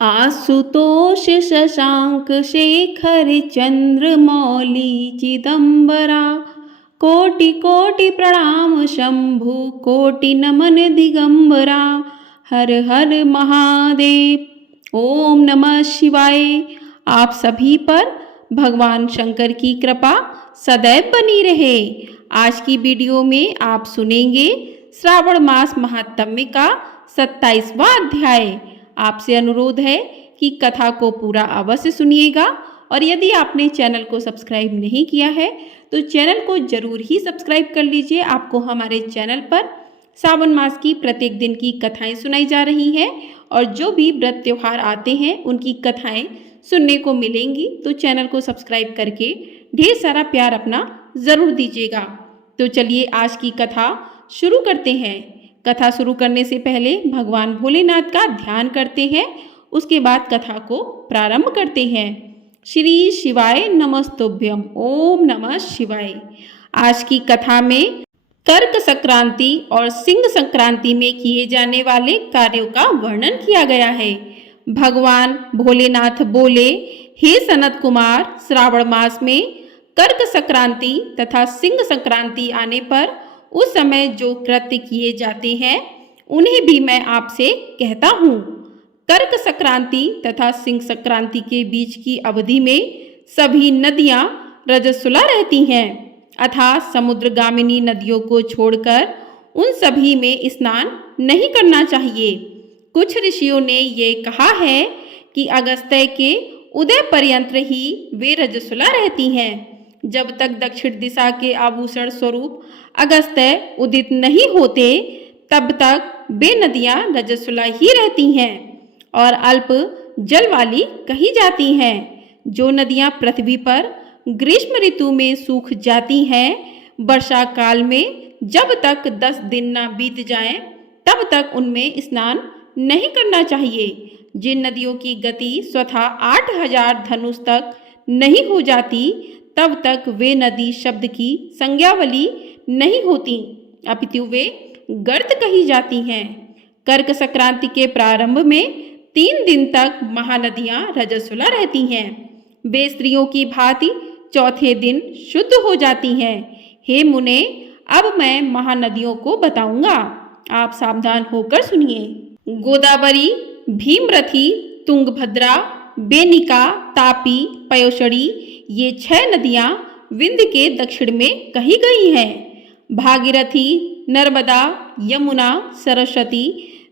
आशुतोष शशांक शेखर चंद्रमौली चिदंबरा। कोटि कोटि प्रणाम शंभु कोटि नमन दिगंबरा। हर हर महादेव। ओम नमः शिवाय। आप सभी पर भगवान शंकर की कृपा सदैव बनी रहे। आज की वीडियो में आप सुनेंगे श्रावण मास महात्म्य का 27वां अध्याय। आपसे अनुरोध है कि कथा को पूरा अवश्य सुनिएगा और यदि आपने चैनल को सब्सक्राइब नहीं किया है तो चैनल को जरूर ही सब्सक्राइब कर लीजिए। आपको हमारे चैनल पर सावन मास की प्रत्येक दिन की कथाएं सुनाई जा रही हैं और जो भी व्रत त्योहार आते हैं उनकी कथाएं सुनने को मिलेंगी, तो चैनल को सब्सक्राइब करके ढेर सारा प्यार अपना ज़रूर दीजिएगा। तो चलिए आज की कथा शुरू करते हैं। कथा शुरू करने से पहले भगवान भोलेनाथ का ध्यान करते हैं, उसके बाद कथा को प्रारंभ करते हैं। श्री शिवाय नमस्तुभ्यम। ओम नमः शिवाय। आज की कथा में कर्क संक्रांति और सिंह संक्रांति में किए जाने वाले कार्यों का वर्णन किया गया है। भगवान भोलेनाथ बोले, हे सनत कुमार, श्रावण मास में कर्क संक्रांति तथा सिंह संक्रांति आने पर उस समय जो कृत्य किए जाते हैं उन्हें भी मैं आपसे कहता हूँ। कर्क संक्रांति तथा सिंह संक्रांति के बीच की अवधि में सभी नदियाँ रजस्वला रहती हैं, अर्थात समुद्रगामिनी नदियों को छोड़कर उन सभी में स्नान नहीं करना चाहिए। कुछ ऋषियों ने ये कहा है कि अगस्त्य के उदय पर्यंत ही वे रजस्वला रहती हैं। जब तक दक्षिण दिशा के आभूषण स्वरूप अगस्त्य उदित नहीं होते तब तक वे नदियाँ रजस्वला ही रहती हैं और अल्प जल वाली कही जाती हैं। जो नदियाँ पृथ्वी पर ग्रीष्म ऋतु में सूख जाती हैं, वर्षा काल में जब तक 10 दिन न बीत जाएं तब तक उनमें स्नान नहीं करना चाहिए। जिन नदियों की गति स्वतः 8000 धनुष तक नहीं हो जाती तब तक वे नदी शब्द की संज्ञावली नहीं होती, अपितु वे गर्त कही जाती हैं। कर्क संक्रांति के प्रारंभ में 3 दिन तक महानदियाँ रजस्वला रहती हैं। वे स्त्रियों की भांति चौथे दिन शुद्ध हो जाती हैं। हे मुने, अब मैं महानदियों को बताऊंगा, आप सावधान होकर सुनिए। गोदावरी, भीमरथी, तुंगभद्रा, बेनिका, तापी, पयोशरी, ये 6 नदियाँ विंध्य के दक्षिण में कही गई हैं। भागीरथी, नर्मदा, यमुना, सरस्वती,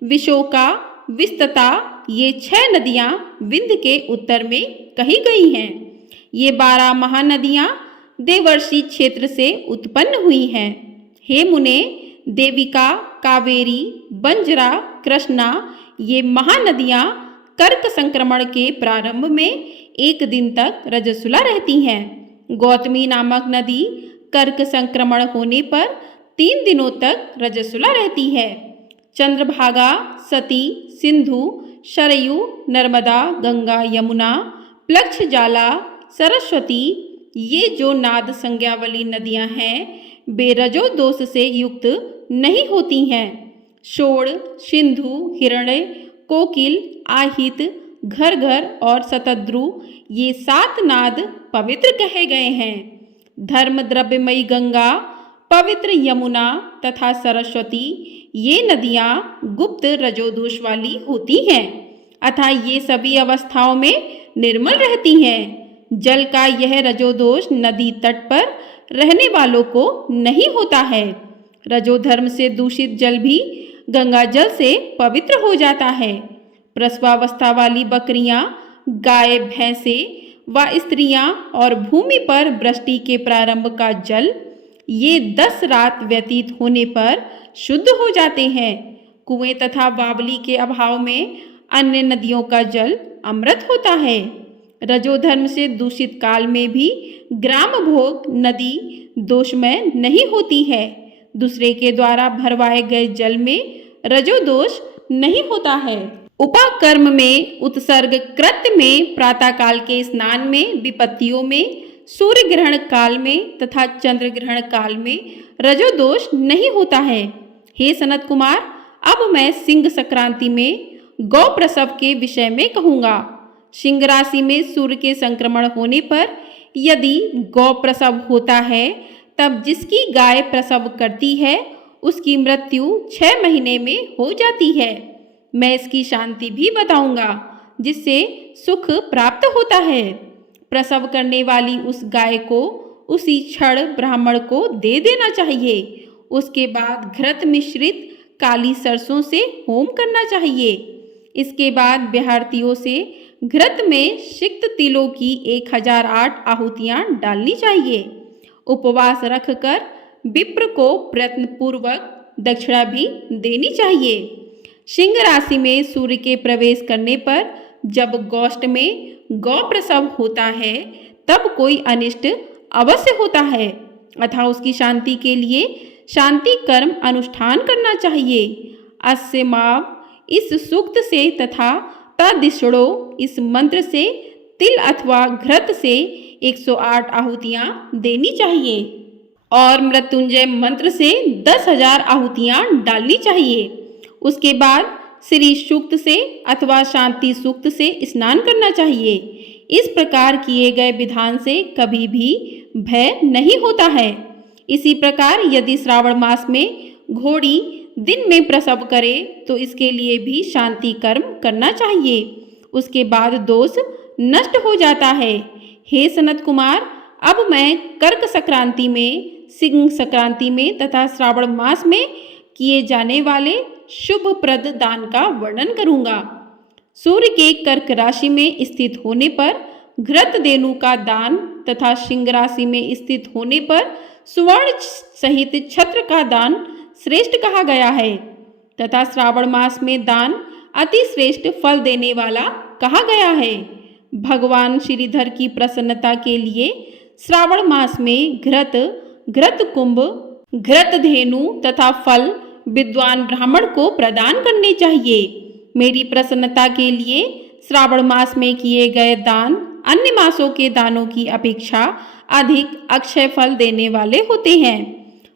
विशोका, विस्तता, ये 6 नदियाँ विंध्य के उत्तर में कही गई हैं। ये 12 महानदियाँ देवर्षि क्षेत्र से उत्पन्न हुई हैं। हे मुने, देविका, कावेरी, बंजरा, कृष्णा, ये महानदियाँ कर्क संक्रमण के प्रारंभ में 1 दिन तक रजस्वला रहती हैं। गौतमी नामक नदी कर्क संक्रमण होने पर 3 दिनों तक रजस्वला रहती है। चंद्रभागा, सती, सिंधु, सरयू, नर्मदा, गंगा, यमुना, प्लक्षजाला, सरस्वती, ये जो नाद संज्ञावली नदियां हैं वे रजो दोष से युक्त नहीं होती हैं। शोण, सिंधु, हिरण्य, कोकिल, आहित, घर घर और शतद्रु, ये 7 नाद पवित्र कहे गए हैं। धर्म द्रव्यमयी गंगा, पवित्र यमुना तथा सरस्वती, ये नदियाँ गुप्त रजोदोष वाली होती हैं, अतः ये सभी अवस्थाओं में निर्मल रहती हैं। जल का यह रजोदोष नदी तट पर रहने वालों को नहीं होता है। रजोधर्म से दूषित जल भी गंगा जल से पवित्र हो जाता है। प्रसवावस्था वाली बकरियां, गाय, भैंसे व स्त्रियां और भूमि पर वृष्टि के प्रारंभ का जल, ये 10 रात व्यतीत होने पर शुद्ध हो जाते हैं। कुएं तथा बावली के अभाव में अन्य नदियों का जल अमृत होता है। रजोधर्म से दूषित काल में भी ग्राम भोग नदी दोषमय नहीं होती है। दूसरे के द्वारा भरवाए गए जल में रजोदोष नहीं होता है। उपाकर्म में, उत्सर्ग कृत्य में, प्रातःकाल के स्नान में, विपत्तियों में, सूर्य ग्रहण काल में तथा चंद्र ग्रहण काल में रजोदोष नहीं होता है। हे सनत कुमार, अब मैं सिंह संक्रांति में गौ प्रसव के विषय में कहूँगा। सिंह राशि में सूर्य के संक्रमण होने पर यदि गौ प्रसव होता है तब जिसकी गाय प्रसव करती है उसकी मृत्यु 6 महीने में हो जाती है। मैं इसकी शांति भी बताऊंगा जिससे सुख प्राप्त होता है। प्रसव करने वाली उस गाय को उसी क्षण ब्राह्मण को दे देना चाहिए। उसके बाद घृत मिश्रित काली सरसों से होम करना चाहिए। इसके बाद विहार्थियों से घृत में सिक्त तिलों की 1008 आहुतियां डालनी चाहिए। उपवास रखकर विप्र को प्रयत्नपूर्वक दक्षिणा भी देनी चाहिए। सिंह राशि में सूर्य के प्रवेश करने पर जब गोष्ठ में गौ प्रसव होता है तब कोई अनिष्ट अवश्य होता है, अतः उसकी शांति के लिए शांति कर्म अनुष्ठान करना चाहिए। अस्य माव इस सूक्त से तथा तदिषणो इस मंत्र से तिल अथवा घृत से 108 आहुतियां देनी चाहिए और मृत्युंजय मंत्र से 10,000 आहुतियां डालनी चाहिए। उसके बाद श्री सूक्त से अथवा शांति सूक्त से स्नान करना चाहिए। इस प्रकार किए गए विधान से कभी भी भय नहीं होता है। इसी प्रकार यदि श्रावण मास में घोड़ी दिन में प्रसव करे तो इसके लिए भी शांति कर्म करना चाहिए। उसके बाद दोष नष्ट हो जाता है। हे सनत कुमार, अब मैं कर्क संक्रांति में, सिंह संक्रांति में तथा श्रावण मास में किए जाने वाले शुभप्रद दान का वर्णन करूंगा। सूर्य के कर्क राशि में स्थित होने पर घृत धेनु का दान तथा सिंह राशि में स्थित होने पर सुवर्ण सहित छत्र का दान श्रेष्ठ कहा गया है तथा श्रावण मास में दान अति श्रेष्ठ फल देने वाला कहा गया है। भगवान श्रीधर की प्रसन्नता के लिए श्रावण मास में घृत कुंभ, घृत धेनु तथा फल विद्वान ब्राह्मण को प्रदान करने चाहिए। मेरी प्रसन्नता के लिए श्रावण मास में किए गए दान अन्य मासों के दानों की अपेक्षा अधिक अक्षय फल देने वाले होते हैं।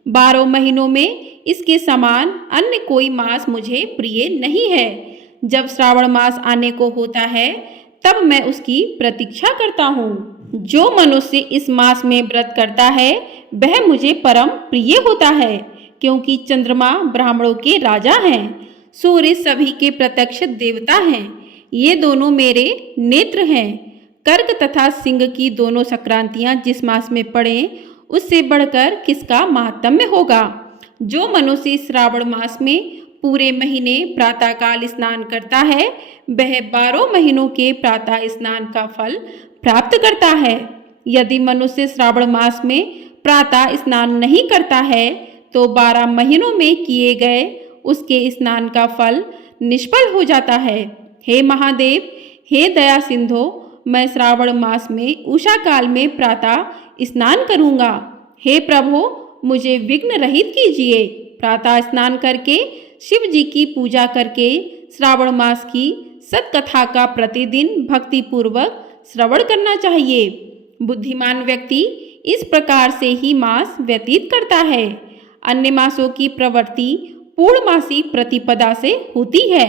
12 महीनों में इसके समान अन्य कोई मास मुझे प्रिय नहीं है। जब श्रावण मास आने को होता है तब मैं उसकी प्रतीक्षा करता हूँ। जो मनुष्य इस मास में व्रत करता है वह मुझे परम प्रिय होता है, क्योंकि चंद्रमा ब्राह्मणों के राजा हैं, सूर्य सभी के प्रत्यक्ष देवता हैं। ये दोनों मेरे नेत्र हैं। कर्क तथा सिंह की दोनों संक्रांतियां जिस मास में पड़े उससे बढ़कर किसका महात्म्य होगा। जो मनुष्य श्रावण मास में पूरे महीने प्रातःकाल स्नान करता है वह 12 महीनों के प्रातः स्नान का फल प्राप्त करता है। यदि मनुष्य श्रावण मास में प्रातः स्नान नहीं करता है तो 12 महीनों में किए गए उसके स्नान का फल निष्फल हो जाता है। हे महादेव, हे दया सिंधो, मैं श्रावण मास में उषा काल में प्रातः स्नान करूंगा। हे प्रभु, मुझे विघ्न रहित कीजिए। प्रातः स्नान करके शिव जी की पूजा करके श्रावण मास की सत्कथा का प्रतिदिन भक्ति पूर्वक श्रवण करना चाहिए। बुद्धिमान व्यक्ति इस प्रकार से ही मास व्यतीत करता है। अन्य मासों की प्रवृत्ति पूर्णमासी प्रतिपदा से होती है,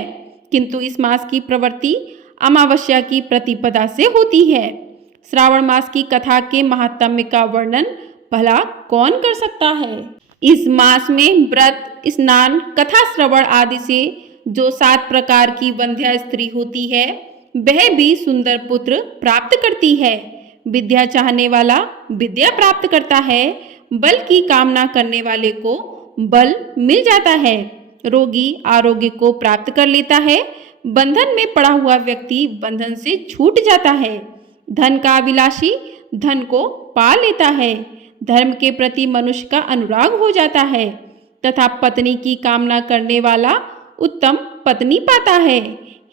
किंतु इस मास की प्रवृत्ति अमावस्या की प्रतिपदा से होती है। श्रावण मास की कथा के महात्म्य का वर्णन भला कौन कर सकता है। इस मास में व्रत, स्नान, कथा श्रवण आदि से जो 7 प्रकार की वंध्या स्त्री होती है वह भी सुंदर पुत्र प्राप्त करती है। विद्या चाहने वाला विद्या प्राप्त करता है, बल की कामना करने वाले को बल मिल जाता है, रोगी आरोग्य को प्राप्त कर लेता है, बंधन में पड़ा हुआ व्यक्ति बंधन से छूट जाता है, धन का अभिलाषी धन को पा लेता है, धर्म के प्रति मनुष्य का अनुराग हो जाता है तथा पत्नी की कामना करने वाला उत्तम पत्नी पाता है।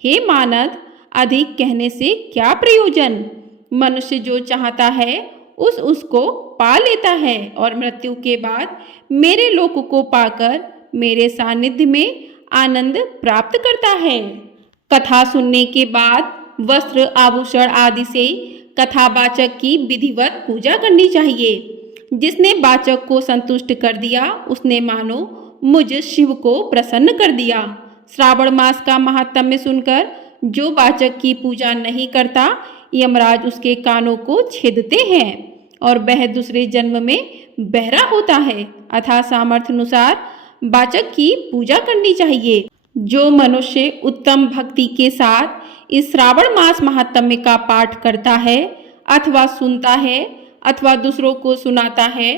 हे मानद, अधिक कहने से क्या प्रयोजन। मनुष्य जो चाहता है उसको पा लेता है और मृत्यु के बाद मेरे लोक को पाकर मेरे सानिध्य में आनंद प्राप्त करता है। कथा सुनने के बाद वस्त्र, आभूषण आदि से कथावाचक की विधिवत पूजा करनी चाहिए। जिसने वाचक को संतुष्ट कर दिया उसने मानो मुझ शिव को प्रसन्न कर दिया। श्रावण मास का महात्म्य सुनकर जो वाचक की पूजा नहीं करता, यमराज उसके कानों को छेदते हैं और वह दूसरे जन्म में बहरा होता है। अतः सामर्थ्य अनुसार वाचक की पूजा करनी चाहिए। जो मनुष्य उत्तम भक्ति के साथ इस श्रावण मास महात्म्य का पाठ करता है अथवा सुनता है अथवा दूसरों को सुनाता है,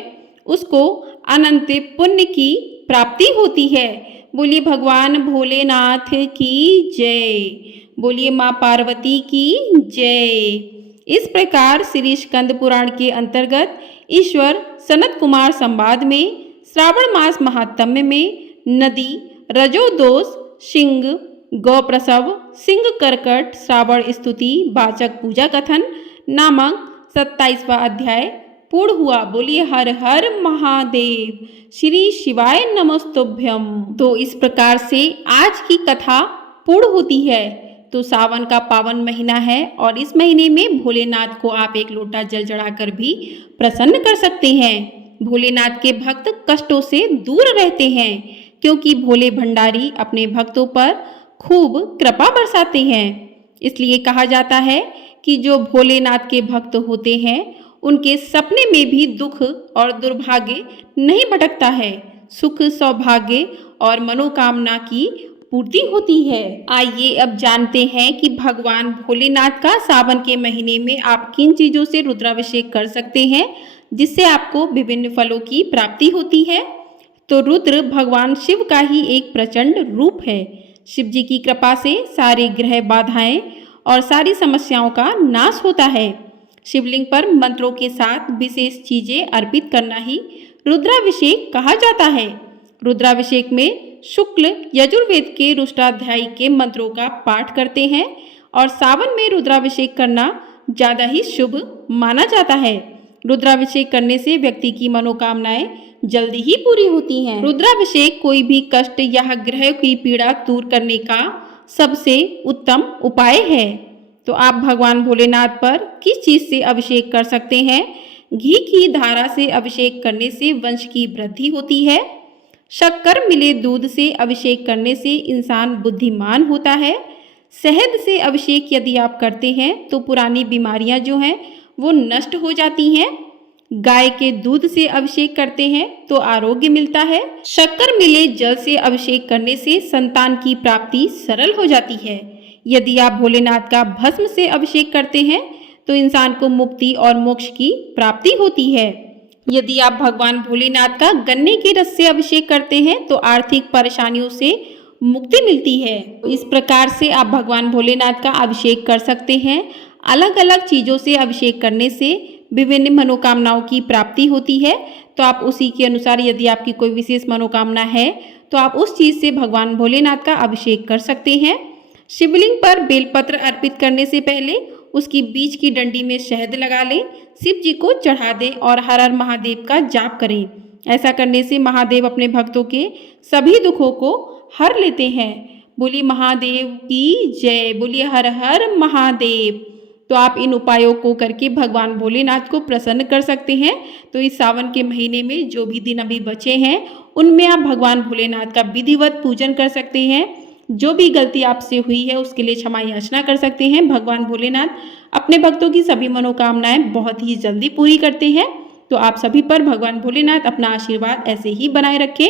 उसको अनंत पुण्य की प्राप्ति होती है। बोलिए भगवान भोलेनाथ की जय। बोलिए माँ पार्वती की जय। इस प्रकार श्री स्कंद पुराण के अंतर्गत ईश्वर सनत कुमार संवाद में श्रावण मास महात्म्य में नदी, रजोदोष, सिंह, गौ प्रसव, सिंह कर्कट, श्रावण स्तुति, वाचक पूजा कथन नामक 27वां अध्याय पूर्ण हुआ। बोलिए हर हर महादेव। श्री शिवाय नमस्तुभ्यम। तो इस प्रकार से आज की कथा पूर्ण होती है। तो सावन का पावन महीना है और इस महीने में भोलेनाथ को आप एक लोटा जल चढ़ाकर भी प्रसन्न कर सकते हैं। भोलेनाथ के भक्त कष्टों से दूर रहते हैं क्योंकि भोले भंडारी अपने भक्तों पर खूब कृपा बरसाते हैं। इसलिए कहा जाता है कि जो भोलेनाथ के भक्त होते हैं उनके सपने में भी दुख और दुर्भाग्य नहीं भटकता है, सुख, सौभाग्य और मनोकामना की पूर्ति होती है। आइए अब जानते हैं कि भगवान भोलेनाथ का सावन के महीने में आप किन चीजों से रुद्राभिषेक कर सकते हैं जिससे आपको विभिन्न फलों की प्राप्ति होती है। तो रुद्र भगवान शिव का ही एक प्रचंड रूप है। शिव जी की कृपा से सारे ग्रह बाधाएं और सारी समस्याओं का नाश होता है। शिवलिंग पर मंत्रों के साथ विशेष चीजें अर्पित करना ही रुद्राभिषेक कहा जाता है। रुद्राभिषेक में शुक्ल यजुर्वेद के रुष्टाध्यायी के मंत्रों का पाठ करते हैं और सावन में रुद्राभिषेक करना ज्यादा ही शुभ माना जाता है। रुद्राभिषेक करने से व्यक्ति की मनोकामनाएं जल्दी ही पूरी होती हैं। रुद्राभिषेक कोई भी कष्ट या ग्रह की पीड़ा दूर करने का सबसे उत्तम उपाय है। तो आप भगवान भोलेनाथ पर किस चीज से अभिषेक कर सकते हैं? घी की धारा से अभिषेक करने से वंश की वृद्धि होती है। शक्कर मिले दूध से अभिषेक करने से इंसान बुद्धिमान होता है। शहद से अभिषेक यदि आप करते हैं तो पुरानी बीमारियां जो हैं वो नष्ट हो जाती हैं। गाय के दूध से अभिषेक करते हैं तो आरोग्य मिलता है। शक्कर मिले जल से अभिषेक करने से संतान की प्राप्ति सरल हो जाती है। यदि आप भोलेनाथ का भस्म से अभिषेक करते हैं तो इंसान को मुक्ति और मोक्ष की प्राप्ति होती है। यदि आप भगवान भोलेनाथ का गन्ने के रस से अभिषेक करते हैं तो आर्थिक परेशानियों से मुक्ति मिलती है। इस प्रकार से आप भगवान भोलेनाथ का अभिषेक कर सकते हैं। अलग अलग चीजों से अभिषेक करने से विभिन्न मनोकामनाओं की प्राप्ति होती है। तो आप उसी के अनुसार यदि आपकी कोई विशेष मनोकामना है तो आप उस चीज से भगवान भोलेनाथ का अभिषेक कर सकते हैं। शिवलिंग पर बेलपत्र अर्पित करने से पहले उसकी बीच की डंडी में शहद लगा लें, शिव जी को चढ़ा दें और हर हर महादेव का जाप करें। ऐसा करने से महादेव अपने भक्तों के सभी दुखों को हर लेते हैं। बोलिए महादेव की जय। बोलिए हर हर महादेव। तो आप इन उपायों को करके भगवान भोलेनाथ को प्रसन्न कर सकते हैं। तो इस सावन के महीने में जो भी दिन अभी बचे हैं उनमें आप भगवान भोलेनाथ का विधिवत पूजन कर सकते हैं। जो भी गलती आपसे हुई है उसके लिए क्षमा याचना कर सकते हैं। भगवान भोलेनाथ अपने भक्तों की सभी मनोकामनाएं बहुत ही जल्दी पूरी करते हैं। तो आप सभी पर भगवान भोलेनाथ अपना आशीर्वाद ऐसे ही बनाए रखें।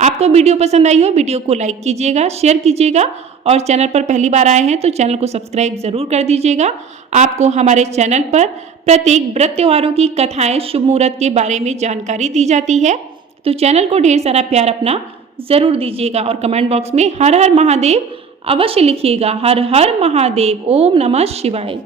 आपको वीडियो पसंद आई हो, वीडियो को लाइक कीजिएगा, शेयर कीजिएगा और चैनल पर पहली बार आए हैं तो चैनल को सब्सक्राइब जरूर कर दीजिएगा। आपको हमारे चैनल पर प्रत्येक व्रत त्योहारों की कथाएं, शुभ मुहूर्त के बारे में जानकारी दी जाती है। तो चैनल को ढेर सारा प्यार अपना जरूर दीजिएगा और कमेंट बॉक्स में हर हर महादेव अवश्य लिखिएगा। हर हर महादेव। ओम नमः शिवाय।